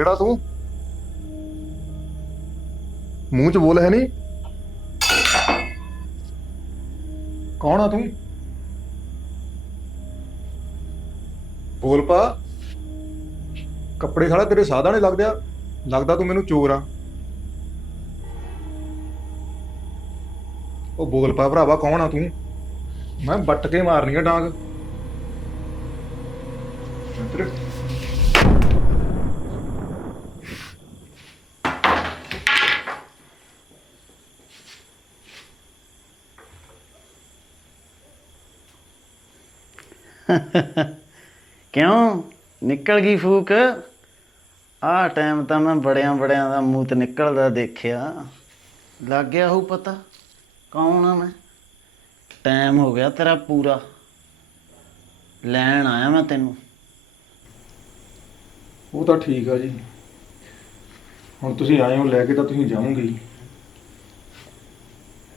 ਕਿਹੜਾ ਤੂੰ? ਮੂੰਹ ਚ ਬੋਲ ਹੈ ਨਹੀਂ। ਕੌਣ ਆ ਤੂੰ? ਬੋਲ ਪਾ। ਕੱਪੜੇ ਸਾਲਾ ਤੇਰੇ ਸਾਦਾ ਨਹੀਂ ਲੱਗਦਿਆ ਲੱਗਦਾ ਤੂੰ ਮੈਨੂੰ ਚੋਰ ਆ। ਉਹ ਬੋਲ ਪਾ ਭਰਾਵਾ, ਕੌਣ ਆ ਤੂੰ? ਮੈਂ ਬੱਟ ਕੇ ਮਾਰਨੀ ਆ ਡਾਂਗ। ਤੇਰੇ ਕਿਉਂ? ਨਿਕਲ ਗਈ ਫੂਕ। ਆਹ ਟਾਈਮ ਤਾਂ ਮੈਂ ਬੜਿਆਂ ਬੜਿਆਂ ਦਾ ਮੂੰਹ ਤੇ ਨਿਕਲਦਾ ਦੇਖਿਆ। ਲੱਗ ਗਿਆ ਹੋਊ ਪਤਾ ਕੌਣ ਆ ਮੈਂ। ਟਾਈਮ ਹੋ ਗਿਆ ਤੇਰਾ ਪੂਰਾ। ਲੈਣ ਆਇਆ ਮੈਂ ਤੈਨੂੰ। ਉਹ ਤਾਂ ਠੀਕ ਆ ਜੀ। ਹੁਣ ਤੁਸੀਂ ਆਏ ਹੋ, ਲੈ ਕੇ ਤਾਂ ਤੁਸੀਂ ਜਾਓਗੇ ਹੀ।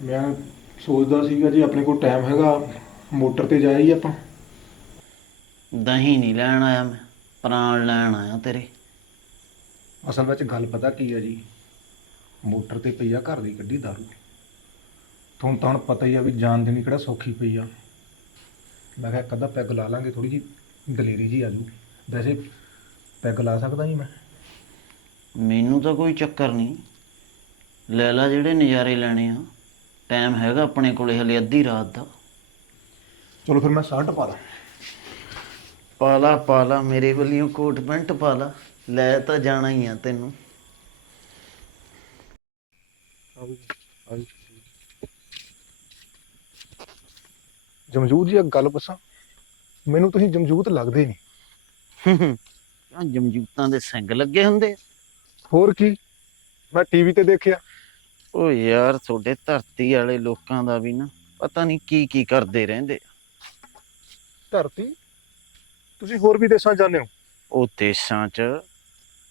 ਮੈਂ ਸੋਚਦਾ ਸੀਗਾ ਜੀ ਆਪਣੇ ਕੋਲ ਟਾਈਮ ਹੈਗਾ, ਮੋਟਰ ਤੇ ਜਾਈਏ ਆਪਾਂ। ਦਹੀਂ ਨਹੀਂ ਲੈਣ ਆਇਆ ਮੈਂ ਪ੍ਰਾਣ ਲੈਣ ਆਇਆ ਤੇਰੇ। ਅਸਲ ਵਿੱਚ ਗੱਲ ਪਤਾ ਕੀ ਆ ਜੀ? ਮੋਟਰ ਤੇ ਪਈ ਆ ਘਰ ਦੀ ਗੱਡੀ ਦਾਰੂ। ਤੁਹਾਨੂੰ ਤਾਂ ਹੁਣ ਪਤਾ ਹੀ ਆ ਵੀ ਜਾਨ ਦੇਣੀ ਕਿਹੜਾ ਸੌਖੀ ਪਈ ਆ। ਮੈਂ ਕਿਹਾ ਅੱਧਾ ਪੈਗ ਲਾ ਲਾਂਗੇ ਥੋੜੀ ਜੀ ਦਲੇਰੀ ਜੀ ਆ ਜੂ। ਵੈਸੇ ਪੈਗ ਲਾ ਸਕਦਾ ਜੀ ਮੈਂ? ਮੈਨੂੰ ਤਾਂ ਕੋਈ ਚੱਕਰ ਨਹੀਂ। ਲੈ ਲਾ ਜਿਹੜੇ ਨਜ਼ਾਰੇ ਲੈਣੇ ਆ। ਟਾਈਮ ਹੈਗਾ ਆਪਣੇ ਕੋਲੇ ਹਲੇ ਅੱਧੀ ਰਾਤ ਦਾ। ਚਲੋ ਫਿਰ ਮੈਂ ਸ਼ਰਟ ਪਾ ਲਾਂ ਪਾਲਾ ਪਾਲਾ ਮੇਰੇ ਵੱਲੋਂ ਕੋਟ ਪੈਂਟ ਪਾਲਾ। ਲੈ ਤਾਂ ਜਾਣਾ ਹੀ ਆ ਤੈਨੂੰ। ਜਮਜੂਤ ਜੀ ਇੱਕ ਗੱਲ ਪੁੱਛਾਂ। ਮੈਨੂੰ ਤੁਸੀਂ ਜਮਜੂਤ ਲੱਗਦੇ ਨਹੀਂ। ਆ ਜਮਜੂਤਾਂ ਦੇ ਸਿੰਗ ਲੱਗੇ ਹੁੰਦੇ ਆ। ਹੋਰ ਕੀ? ਮੈਂ ਟੀਵੀ ਤੇ ਦੇਖਿਆ। ਓ ਯਾਰ ਤੁਹਾਡੇ ਧਰਤੀ ਵਾਲੇ ਲੋਕਾਂ ਦਾ ਵੀ ਨਾ ਪਤਾ ਨਹੀਂ ਕੀ ਕੀ ਕਰਦੇ ਰਹਿੰਦੇ ਆ। ਧਰਤੀ? ਤੁਸੀਂ ਹੋਰ ਵੀ ਦੇਸ਼ਾਂ 'ਚ ਜਾਂਦੇ ਹੋ? ਉਹ ਦੇਸ਼ਾਂ 'ਚ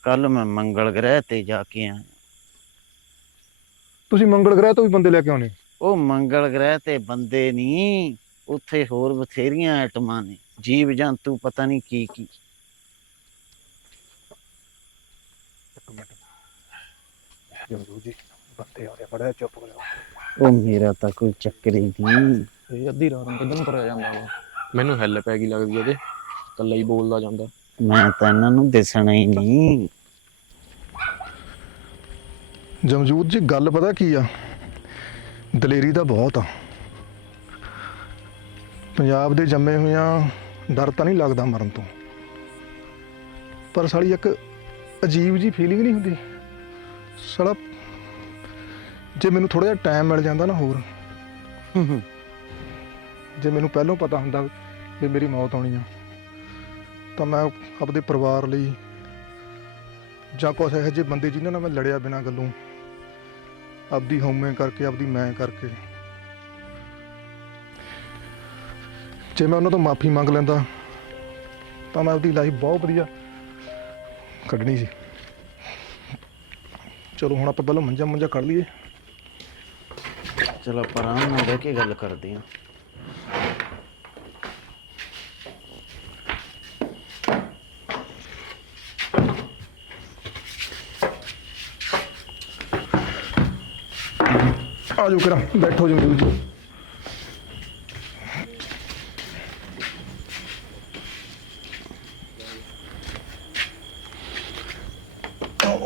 ਕੱਲ ਮੈਂ ਮੰਗਲ ਗ੍ਰਹਿ ਤੇ ਜਾ ਕੇ ਆਇਆ। ਤੁਸੀਂ ਮੰਗਲ ਗ੍ਰਹਿ ਤੋਂ ਵੀ ਬੰਦੇ ਲੈ ਕੇ ਆਉਣੇ ਉਹ ਮੰਗਲ ਗ੍ਰਹਿ ਤੇ ਬੰਦੇ ਨਹੀਂ ਉੱਥੇ ਹੋਰ ਬਥੇਰੀਆਂ ਐਟਮਾਂ ਨੇ ਜੀਵ ਜੰਤੂ ਪਤਾ ਨਹੀਂ ਕੀ ਕੀ। ਇੱਕ ਮਿੰਟ। ਜਮਜੂਤ ਜੀ ਬੰਦੇ ਆ ਰਹੇ ਬੜਾ ਚੁੱਪ ਉਹ ਮੇਰਾ ਤਾਂ ਕੋਈ ਚੱਕਰ ਹੀ ਨਹੀਂ। ਇਹ ਅੱਧੀ ਰਾਤ ਨੂੰ ਨੂੰ ਤੁਰਿਆ ਜਾਂਦਾ ਵਾ? ਮੈਨੂੰ ਹੈਲ ਪੈ ਗਈ ਲੱਗਦੀ ਇਹਦੇ ਕੱਲਾ ਹੀ ਬੋਲਦਾ ਜਾਂਦਾ। ਮੈਂ ਤਾਂ ਇਹਨਾਂ ਨੂੰ ਦਿਸਣਾ ਹੀ ਨਹੀਂ। ਜਮਜੂਤ ਜੀ ਗੱਲ ਪਤਾ ਕੀ ਆ? ਦਲੇਰੀ ਤਾਂ ਬਹੁਤ ਆ। ਪੰਜਾਬ ਦੇ ਜੰਮੇ ਹੋਇਆਂ ਡਰ ਤਾਂ ਨਹੀਂ ਲੱਗਦਾ ਮਰਨ ਤੋਂ। ਪਰ ਸਾਲੀ ਇੱਕ ਅਜੀਬ ਜੀ ਫੀਲਿੰਗ ਨਹੀਂ ਹੁੰਦੀ। ਸਾਲਾ ਜੇ ਮੈਨੂੰ ਥੋੜਾ ਜਿਹਾ ਟਾਈਮ ਮਿਲ ਜਾਂਦਾ ਨਾ ਹੋਰ। ਜੇ ਮੈਨੂੰ ਪਹਿਲਾਂ ਪਤਾ ਹੁੰਦਾ ਵੀ ਮੇਰੀ ਮੌਤ ਆਉਣੀ ਆ। ਤਾਂ ਮੈਂ ਆਪਦੇ ਪਰਿਵਾਰ ਲਈ ਜਾਂ ਕੁਛ ਇਹੋ ਜਿਹੇ ਬੰਦੇ ਜਿਨ੍ਹਾਂ ਨਾਲ ਮੈਂ ਲੜਿਆ ਬਿਨਾਂ ਗੱਲੋਂ ਆਪਦੀ ਹਉਮੈ ਕਰਕੇ, ਆਪਦੀ ਮੈਂ ਕਰਕੇ। ਜੇ ਮੈਂ ਉਹਨਾਂ ਤੋਂ ਮਾਫੀ ਮੰਗ ਲੈਂਦਾ, ਤਾਂ ਮੈਂ ਆਪਦੀ ਲਾਈਫ ਬਹੁਤ ਵਧੀਆ ਕੱਢਣੀ ਸੀ। ਚਲੋ ਹੁਣ ਆਪਾਂ ਪਹਿਲਾਂ ਮੰਜਾ ਮੰਜਾ ਕੱਢ ਲਈਏ। ਚਲੋ ਆਪਾਂ ਆਰਾਮ ਨਾਲ ਬਹਿ ਕੇ ਗੱਲ ਕਰਦੇ ਹਾਂ। ਆ ਜਾਓ ਕਰਾਂ ਬੈਠੋ ਜੀ ਜੀ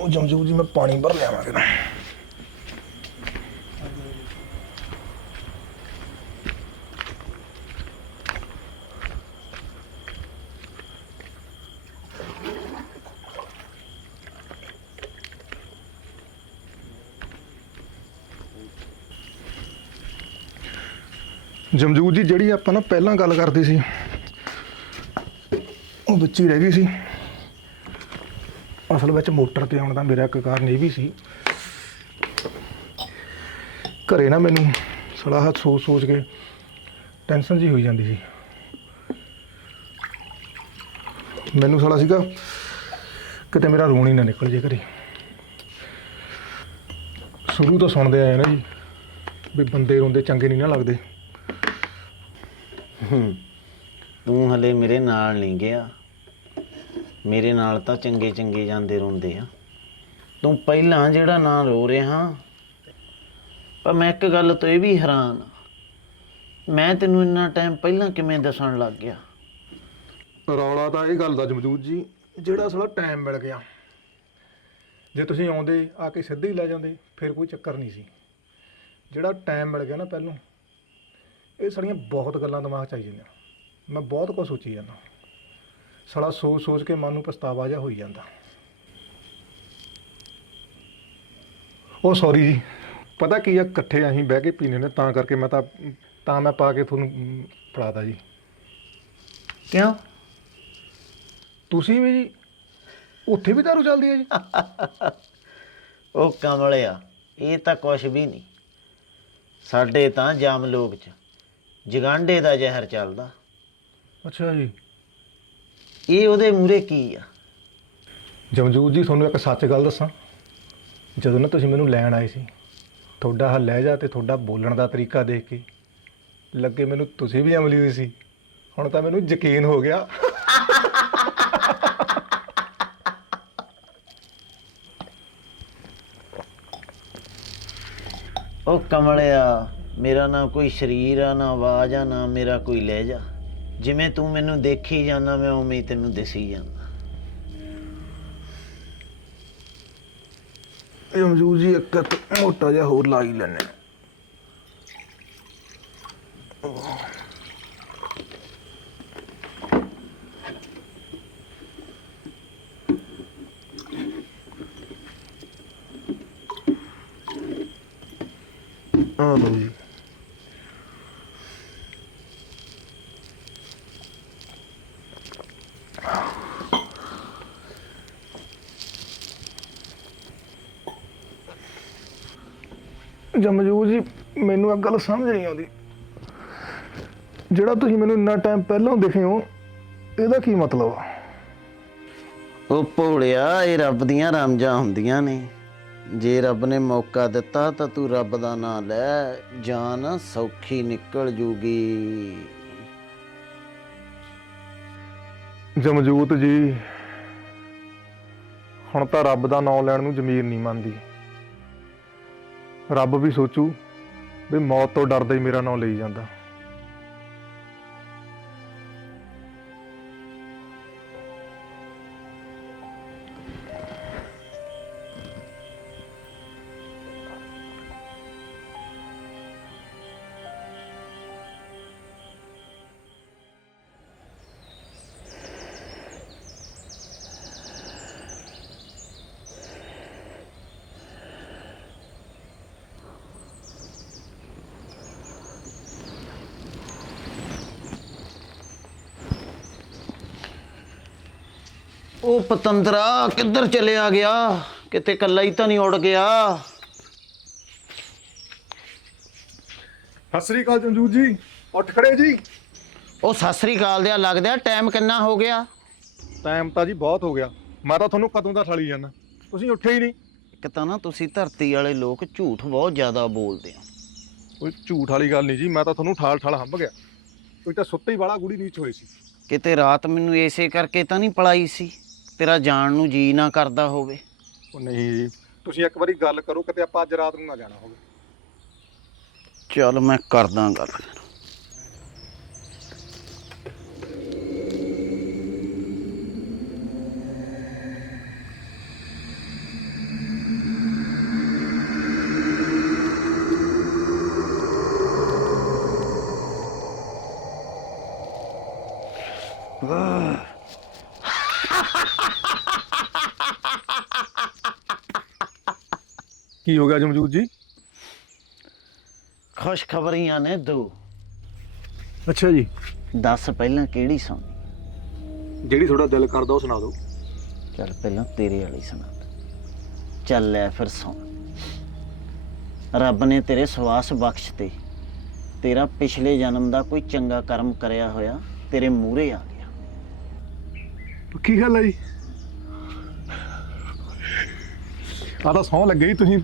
ਜਮਜੂ ਜੀ ਮੈਂ ਪਾਣੀ ਭਰ ਲਿਆਵਾਂ ਕਿਰਾ ਜਮਜੂਤ ਜੀ, ਜਿਹੜੀ ਆਪਾਂ ਨਾ ਪਹਿਲਾਂ ਗੱਲ ਕਰਦੇ ਸੀ, ਉਹ ਵਿੱਚ ਹੀ ਰਹਿ ਗਈ ਸੀ। ਅਸਲ ਵਿੱਚ ਮੋਟਰ ਤੇ ਆਉਣ ਦਾ ਮੇਰਾ ਇੱਕ ਕਾਰਨ ਇਹ ਵੀ ਸੀ, ਘਰੇ ਨਾ ਮੈਨੂੰ ਸਲਾਹ ਸੋਚ ਸੋਚ ਕੇ ਟੈਨਸ਼ਨ ਜੀ ਹੋਈ ਜਾਂਦੀ ਸੀ। ਮੈਨੂੰ ਸਾਲਾ ਸੀਗਾ, ਕਿਤੇ ਮੇਰਾ ਰੋਣ ਹੀ ਨਾ ਨਿਕਲ ਜੇ ਘਰੇ। ਸ਼ੁਰੂ ਤੋਂ ਸੁਣਦੇ ਆਏ ਨਾ ਜੀ, ਵੀ ਬੰਦੇ ਰੋਂਦੇ ਚੰਗੇ ਨਹੀਂ ਨਾ ਲੱਗਦੇ। ਤੂੰ ਹਲੇ ਮੇਰੇ ਨਾਲ ਨਹੀਂ ਗਿਆ। ਮੇਰੇ ਨਾਲ ਤਾਂ ਚੰਗੇ ਚੰਗੇ ਜਾਂਦੇ ਰੋਂਦੇ ਆ। ਤੂੰ ਪਹਿਲਾਂ ਜਿਹੜਾ ਨਾਂ ਰੋ ਰਿਹਾ, ਪਰ ਮੈਂ ਇੱਕ ਗੱਲ ਤੋਂ ਇਹ ਵੀ ਹੈਰਾਨ ਆ। ਮੈਂ ਤੈਨੂੰ ਇੰਨਾ ਟਾਈਮ ਪਹਿਲਾਂ ਕਿਵੇਂ ਦੱਸਣ ਲੱਗ ਗਿਆ? ਰੌਲਾ ਤਾਂ ਇਹ ਗੱਲ ਦਾ ਜਮਜੂਦ ਜੀ, ਜਿਹੜਾ ਸਾਲਾ ਟਾਈਮ ਮਿਲ ਗਿਆ। ਜੇ ਤੁਸੀਂ ਆਉਂਦੇ ਆ ਕੇ ਸਿੱਧੇ ਹੀ ਲੈ ਜਾਂਦੇ, ਫਿਰ ਕੋਈ ਚੱਕਰ ਨਹੀਂ ਸੀ। ਜਿਹੜਾ ਟਾਈਮ ਮਿਲ ਗਿਆ ਨਾ ਪਹਿਲੋਂ ਇਹ ਸਾਰੀਆਂ ਬਹੁਤ ਗੱਲਾਂ ਦਿਮਾਗ 'ਚ ਆਈ ਜਾਂਦੀਆਂ। ਮੈਂ ਬਹੁਤ ਕੁਝ ਸੋਚੀ ਜਾਂਦਾ। ਸਾਲਾ ਸੋਚ ਸੋਚ ਕੇ ਮਨ ਨੂੰ ਪਛਤਾਵਾ ਜਿਹਾ ਹੋਈ ਜਾਂਦਾ। ਉਹ ਸੌਰੀ ਜੀ ਪਤਾ ਕੀ ਆ ਇਕੱਠੇ ਅਸੀਂ ਬਹਿ ਕੇ ਪੀਨੇ ਨੇ ਤਾਂ ਕਰਕੇ ਮੈਂ ਤਾਂ ਤਾਂ ਮੈਂ ਪਾ ਕੇ ਤੁਹਾਨੂੰ ਮ, ਫੜਾਤਾ ਜੀ। ਕਿਉਂ? ਤੁਸੀਂ ਵੀ ਜੀ ਉੱਥੇ ਵੀ ਦਾਰੂ ਚੱਲਦੀ ਹੈ ਜੀ। ਉਹ ਕਮਲਿਆ ਇਹ ਤਾਂ ਕੁਛ ਵੀ ਨਹੀਂ। ਸਾਡੇ ਤਾਂ ਜਾਮ ਲੋਕ ਚ। ਜਗਾਂਡੇ ਦਾ ਜ਼ਹਿਰ ਚੱਲਦਾ। ਅੱਛਾ ਜੀ। ਇਹ ਉਹਦੇ ਮੂਰੇ ਕੀ ਆ? ਜਮਜੂਤ ਜੀ ਤੁਹਾਨੂੰ ਇੱਕ ਸੱਚ ਗੱਲ ਦੱਸਾਂ। ਜਦੋਂ ਨਾ ਤੁਸੀਂ ਮੈਨੂੰ ਲੈਣ ਆਏ ਸੀ ਤੁਹਾਡਾ ਹ ਲਹਿਜਾ ਤੇ ਤੁਹਾਡਾ ਬੋਲਣ ਦਾ ਤਰੀਕਾ ਦੇਖ ਕੇ ਲੱਗੇ ਮੈਨੂੰ ਤੁਸੀਂ ਵੀ ਅਮਲੀ ਹੋਈ ਸੀ। ਹੁਣ ਤਾਂ ਮੈਨੂੰ ਯਕੀਨ ਹੋ ਗਿਆ। ਉਹ ਕਮਲਿਆ। ਮੇਰਾ ਨਾ ਕੋਈ ਸਰੀਰ ਆ, ਨਾ ਆਵਾਜ਼ ਆ, ਨਾ ਮੇਰਾ ਕੋਈ ਲਹਿਜਾ ਜਿਵੇਂ ਤੂੰ ਮੈਨੂੰ ਦੇਖੀ ਜਾਂਦਾ, ਮੈਂ ਉਵੇਂ ਹੀ ਤੈਨੂੰ ਦਿਸੀ ਜਾਂਦਾ। ਜਮਜੂਤ ਜੀ, ਇੱਕ ਮੋਟਾ ਜਿਹਾ ਹੋਰ ਲਾ ਹੀ ਲੈਣੇ ਆ ਲਓ ਜੀ। ਜਮਜੂ ਜੀ ਮੈਨੂੰ ਇਹ ਗੱਲ ਸਮਝ ਨਹੀਂ ਆਉਂਦੀ। ਜਿਹੜਾ ਤੁਸੀਂ ਮੈਨੂੰ ਇੰਨਾ ਟਾਈਮ ਪਹਿਲਾਂ ਦਿਖੇ ਹੋ ਇਹਦਾ ਕੀ ਮਤਲਬ ਆ? ਉਹ ਭੋਲਿਆ ਇਹ ਰੱਬ ਦੀਆਂ ਰਮਜਾਂ ਹੁੰਦੀਆਂ ਨੇ। ਜੇ ਰੱਬ ਨੇ ਮੌਕਾ ਦਿੱਤਾ ਤਾਂ ਤੂੰ ਰੱਬ ਦਾ ਨਾਮ ਲੈ। ਜਾਨ ਸੌਖੀ ਨਿਕਲ ਜੂਗੀ। ਜਮਜੂਤ ਜੀ ਹੁਣ ਤਾਂ ਰੱਬ ਦਾ ਨਾਮ ਲੈਣ ਨੂੰ ਜ਼ਮੀਰ ਨਹੀਂ ਮੰਨਦੀ। ਰੱਬ ਵੀ ਸੋਚੂ ਵੀ ਮੌਤ ਤੋਂ ਡਰਦਾ ਹੀ ਮੇਰਾ ਨਾਂ ਲਈ ਜਾਂਦਾ। ਉਹ ਪਤੰਦਰਾ ਕਿੱਧਰ ਚਲਿਆ ਗਿਆ? ਕਿਤੇ ਇਕੱਲਾ ਹੀ ਤਾਂ ਨਹੀਂ ਉੜ ਗਿਆ। ਸਤਿ ਸ੍ਰੀ ਅਕਾਲ ਜੀ। ਉੱਠ ਖੜੇ ਜੀ। ਉਹ ਸਤਿ ਸ੍ਰੀ ਅਕਾਲ ਦਿਆ ਲੱਗਦਾ ਟਾਈਮ ਕਿੰਨਾ ਹੋ ਗਿਆ? ਟਾਈਮ ਤਾਂ ਜੀ ਬਹੁਤ ਹੋ ਗਿਆ। ਮੈਂ ਤਾਂ ਤੁਹਾਨੂੰ ਕਦੋਂ ਦਾ ਠਾਲੀ ਜਾਂਦਾ। ਤੁਸੀਂ ਉੱਠੇ ਹੀ ਨਹੀਂ। ਇੱਕ ਤਾਂ ਨਾ ਤੁਸੀਂ ਧਰਤੀ ਵਾਲੇ ਲੋਕ ਝੂਠ ਬਹੁਤ ਜ਼ਿਆਦਾ ਬੋਲਦੇ ਹੋ। ਕੋਈ ਝੂਠ ਵਾਲੀ ਗੱਲ ਨਹੀਂ ਜੀ ਮੈਂ ਤਾਂ ਤੁਹਾਨੂੰ ਠਾਲ ਠਾਲ ਹੰਭ ਗਿਆ। ਕੋਈ ਤਾਂ ਸੁੱਤੇ ਹੀ ਵਾਲਾ ਗੂੜੀ ਨੀਚ ਹੋਏ ਸੀ। ਕਿਤੇ ਰਾਤ ਮੈਨੂੰ ਏਸੇ ਕਰਕੇ ਤਾਂ ਨਹੀਂ ਪਲਾਈ ਸੀ? ਤੇਰਾ ਜਾਣ ਨੂੰ ਜੀ ਨਾ ਕਰਦਾ ਹੋਵੇ। ਉਹ ਨਹੀਂ ਜੀ ਤੁਸੀਂ ਇੱਕ ਵਾਰੀ ਗੱਲ ਕਰੋ ਕਿਤੇ ਆਪਾਂ ਅੱਜ ਰਾਤ ਨੂੰ ਨਾ ਜਾਣਾ ਹੋਵੇ। ਚੱਲ ਮੈਂ ਕਰਦਾ ਗੱਲ। ਕੀ ਹੋ ਗਿਆ ਜਮਜੂਤ ਜੀ? ਖੁਸ਼ਖਬਰੀਆਂ ਨੇ ਦੋ। ਅੱਛਾ ਜੀ। ਦੱਸ ਪਹਿਲਾਂ ਕਿਹੜੀ ਸੁਣਨੀ? ਜਿਹੜੀ ਤੁਹਾਡਾ ਦਿਲ ਕਰਦਾ ਉਹ ਸੁਣਾ ਦਿਓ। ਚੱਲ ਪਹਿਲਾਂ ਤੇਰੇ ਵਾਲੀ ਸੁਣਾ ਦੇ। ਚੱਲ ਲੈ ਫਿਰ ਸੁਣ। ਰੱਬ ਨੇ ਤੇਰੇ ਸਵਾਸ ਬਖਸ਼ ਤੇ ਤੇਰਾ ਪਿਛਲੇ ਜਨਮ ਦਾ ਕੋਈ ਚੰਗਾ ਕਰਮ ਕਰਿਆ ਹੋਇਆ ਤੇਰੇ ਮੂਹਰੇ ਆ ਗਿਆ। ਕੀ ਗੱਲ ਹੈ ਜੀ? ਆ ਤਾਂ ਸੌ ਲੱਗੇ ਜੀ ਤੁਸੀਂ।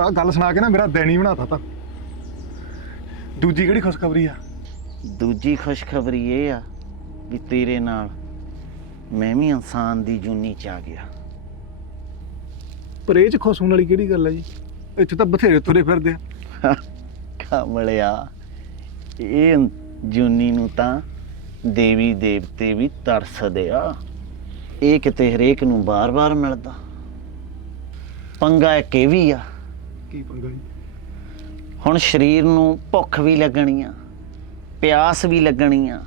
ਆ ਗੱਲ ਸੁਣਾ ਕੇ ਨਾ ਮੇਰਾ ਹੀ ਬਣਾਤਾ ਤਾਂ। ਦੂਜੀ ਕਿਹੜੀ ਖੁਸ਼ਖਬਰੀ ਆ? ਦੂਜੀ ਖੁਸ਼ਖਬਰੀ ਇਹ ਆ ਵੀ ਤੇਰੇ ਨਾਲ ਮੈਂ ਵੀ ਇਨਸਾਨ ਦੀ ਜੂਨੀ ਚ ਆ ਗਿਆ। ਪਰ ਇਹ ਚ ਖੁਸ਼ ਹੋਣ ਵਾਲੀ ਕਿਹੜੀ ਗੱਲ ਹੈ ਜੀ? ਇੱਥੇ ਤਾਂ ਬਥੇਰੇ ਤੁਰੇ ਫਿਰਦੇ ਆ। ਕਮਲਿਆ ਇਹ ਜੂਨੀ ਨੂੰ ਤਾਂ ਦੇਵੀ ਦੇਵਤੇ ਵੀ ਤਰਸਦੇ ਆ। ਇਹ ਕਿਤੇ ਹਰੇਕ ਨੂੰ ਬਾਰ-ਬਾਰ ਮਿਲਦਾ। ਪੰਗਾ ਇੱਕ ਇਹ ਵੀ ਆ। ਕੀ ਪੰਗਾ ਜੀ? ਹੁਣ ਸਰੀਰ ਨੂੰ ਭੁੱਖ ਵੀ ਲੱਗਣੀ ਆ ਪਿਆਸ ਵੀ ਲੱਗਣੀ ਆ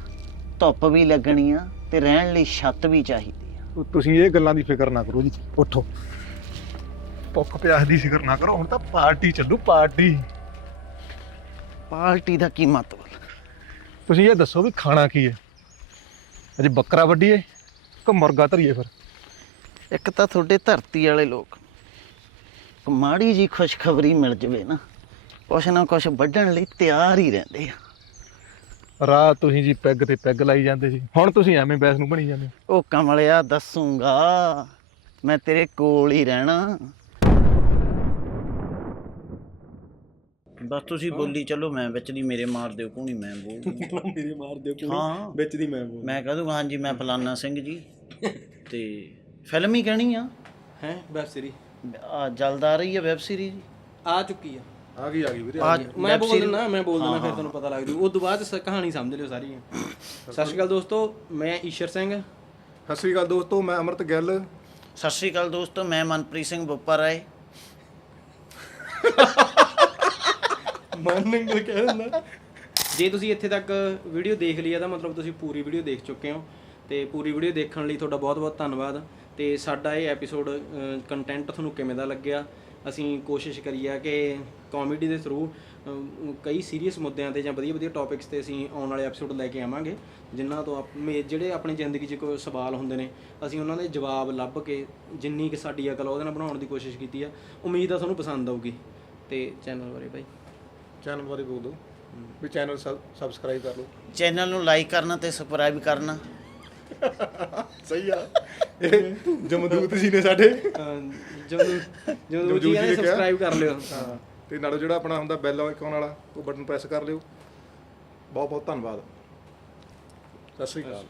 ਧੁੱਪ ਵੀ ਲੱਗਣੀ ਆ ਤੇ ਰਹਿਣ ਲਈ ਛੱਤ ਵੀ ਚਾਹੀਦੀ ਆ। ਉਹ ਤੁਸੀਂ ਇਹ ਗੱਲਾਂ ਦੀ ਫਿਕਰ ਨਾ ਕਰੋ ਜੀ। ਉੱਠੋ। ਭੁੱਖ ਪਿਆਸ ਦੀ ਫਿਕਰ ਨਾ ਕਰੋ। ਹੁਣ ਤਾਂ ਪਾਰਟੀ ਚੱਲੂ ਪਾਰਟੀ। ਪਾਰਟੀ ਦਾ ਕੀ ਮਤਲਬ? ਤੁਸੀਂ ਇਹ ਦੱਸੋ ਵੀ ਖਾਣਾ ਕੀ ਹੈ? ਅਜੇ ਬੱਕਰਾ ਵੱਢੀਏ? ਕਿ ਮੁਰਗਾ ਧਰੀਏ ਫਿਰ। ਇੱਕ ਤਾਂ ਤੁਹਾਡੇ ਧਰਤੀ ਵਾਲੇ ਲੋਕ ਇੱਕ ਮਾੜੀ ਜੀ ਖੁਸ਼ਖਬਰੀ ਮਿਲ ਜਵੇ ਨਾ ਕੁਛ ਨਾ ਕੁਛ ਵੱਢਣ ਲਈ ਤਿਆਰ ਹੀ ਰਹਿੰਦੇ ਆ। ਰਾਤ ਤੁਸੀਂ ਜੀ ਪੈਗ ਤੇ ਪੈਗ ਲਾਈ ਜਾਂਦੇ ਸੀ ਹੁਣ ਤੁਸੀਂ ਐਵੇਂ ਬੈਸ ਨੂੰ ਬਣੀ ਜਾਂਦੇ ਹੋ। ਉਹ ਕਮਲਿਆ ਦੱਸੂਗਾ ਮੈਂ ਤੇਰੇ ਕੋਲ ਹੀ ਰਹਿਣਾ। ਬਸ ਤੁਸੀਂ ਬੋਲੀ ਚਲੋ ਮੈਂ ਵਿੱਚ ਦੀ ਮੇਰੇ ਮਾਰ ਦਿਓ ਕੋਣੀ ਮੈਂ ਬੋਲ ਮੇਰੇ ਮਾਰ ਦਿਓ ਹਾਂ। ਵਿੱਚ ਦੀ ਮੈਂ ਬੋਲ ਮੈਂ ਕਹ ਦੂੰਗਾ ਹਾਂਜੀ ਮੈਂ ਫਲਾਨਾ ਸਿੰਘ ਜੀ। ਤੇ ਫਿਲਮ ਹੀ ਕਹਿਣੀ ਆ। ਹੈ ਵੈਬ ਸੀਰੀ ਆ ਜਲਦ ਆ ਰਹੀ ਹੈ ਵੈਬ ਸੀਰੀਜ਼? ਆ ਚੁੱਕੀ ਆ। ਆ ਗਈ ਆ ਗਈ ਵੀਰੇ ਆ ਮੈਂ ਬੋਲ ਦਿੰਦਾ ਮੈਂ ਬੋਲ ਦਿੰਦਾ ਫਿਰ ਤੁਹਾਨੂੰ ਪਤਾ ਲੱਗ ਜੂ। ਉਸ ਤੋਂ ਬਾਅਦ ਸ- ਕਹਾਣੀ ਸਮਝ ਲਿਓ ਸਾਰੀ। ਸਤਿ ਸ਼੍ਰੀ ਅਕਾਲ ਦੋਸਤੋ ਮੈਂ ਈਸ਼ਰ ਸਿੰਘ। ਸਤਿ ਸ੍ਰੀ ਅਕਾਲ ਦੋਸਤੋ ਮੈਂ ਅਮਰਤ ਗਿੱਲ। ਸਤਿ ਸ਼੍ਰੀ ਅਕਾਲ ਦੋਸਤੋ ਮੈਂ ਮਨਪ੍ਰੀਤ ਸਿੰਘ ਬੁੱਪਾ ਰਾਏ ਮਾਰਨਿੰਗ ਕਹਿ ਦਿੰਦਾ ਜੇ ਤੁਸੀਂ ਇੱਥੇ ਤੱਕ ਵੀਡੀਓ ਦੇਖ ਲਈ ਆ, ਤਾਂ ਮਤਲਬ ਤੁਸੀਂ ਪੂਰੀ ਵੀਡੀਓ ਦੇਖ ਚੁੱਕੇ ਹੋ। ਤੇ ਪੂਰੀ ਵੀਡੀਓ ਦੇਖਣ ਲਈ ਤੁਹਾਡਾ ਬਹੁਤ-ਬਹੁਤ ਧੰਨਵਾਦ। ਤੇ ਸਾਡਾ ਇਹ ਐਪੀਸੋਡ ਕੰਟੈਂਟ ਤੁਹਾਨੂੰ ਕਿਵੇਂ ਦਾ ਲੱਗਿਆ? ਅਸੀਂ ਕੋਸ਼ਿਸ਼ ਕਰੀ ਆ ਕਿ ਕਾਮੇਡੀ ਦੇ ਥਰੂ ਕਈ ਸੀਰੀਅਸ ਮੁੱਦਿਆਂ ਤੇ ਜਾਂ ਵਧੀਆ-ਵਧੀਆ ਟੌਪਿਕਸ ਤੇ ਅਸੀਂ ਆਉਣ ਵਾਲੇ ਐਪੀਸੋਡ ਲੈ ਕੇ ਆਵਾਂਗੇ, ਜਿਨ੍ਹਾਂ ਤੋਂ ਆਪ- ਮੇ- ਜਿਹੜੇ ਆਪਣੀ ਜ਼ਿੰਦਗੀ 'ਚ ਕੋਈ ਸਵਾਲ ਹੁੰਦੇ ਨੇ, ਅਸੀਂ ਉਹਨਾਂ ਦੇ ਜਵਾਬ ਲੱਭ ਕੇ ਜਿੰਨੀ ਕਿ ਸਾਡੀ ਅਕਲ ਆ, ਉਹਦੇ ਨਾਲ ਬਣਾਉਣ ਦੀ ਕੋਸ਼ਿਸ਼ ਕੀਤੀ ਆ। ਉਮੀਦ ਆ ਤੁਹਾਨੂੰ ਪਸੰਦ ਆਊਗੀ। ਤੇ ਚੈਨਲ ਬਾਰੇ ਭਾਈ ਚੈਨਲ ਬਾਰੇ ਬੋਲ ਦਿਓ। ਵੀ ਚੈਨਲ ਸਬਸਕ੍ਰਾਈਬ ਕਰ ਲਓ। ਚੈਨਲ ਨੂੰ ਲਾਈਕ ਕਰਨਾ ਤੇ ਸਬਸਕ੍ਰਾਈਬ ਕਰਨਾ। ਸਹੀ ਆ। ਇਹ ਜਮਦੂਤ ਜੀ ਨੇ ਸਾਡੇ। ਜਦੋਂ ਜੀ ਨੇ ਕਿਹਾ। ਸਬਸਕ੍ਰਾਈਬ ਕਰ ਲਿਓ। ਹਾਂ। ਤੇ ਨਾਲੇ ਜਿਹੜਾ ਆਪਣਾ ਹੁੰਦਾ ਬੈਲ ਆਈਕਨ ਵਾਲਾ ਉਹ ਬਟਨ ਪ੍ਰੈਸ ਕਰ ਲਿਓ। ਬਹੁਤ ਬਹੁਤ ਧੰਨਵਾਦ। ਸਤਿ ਸ੍ਰੀ ਅਕਾਲ।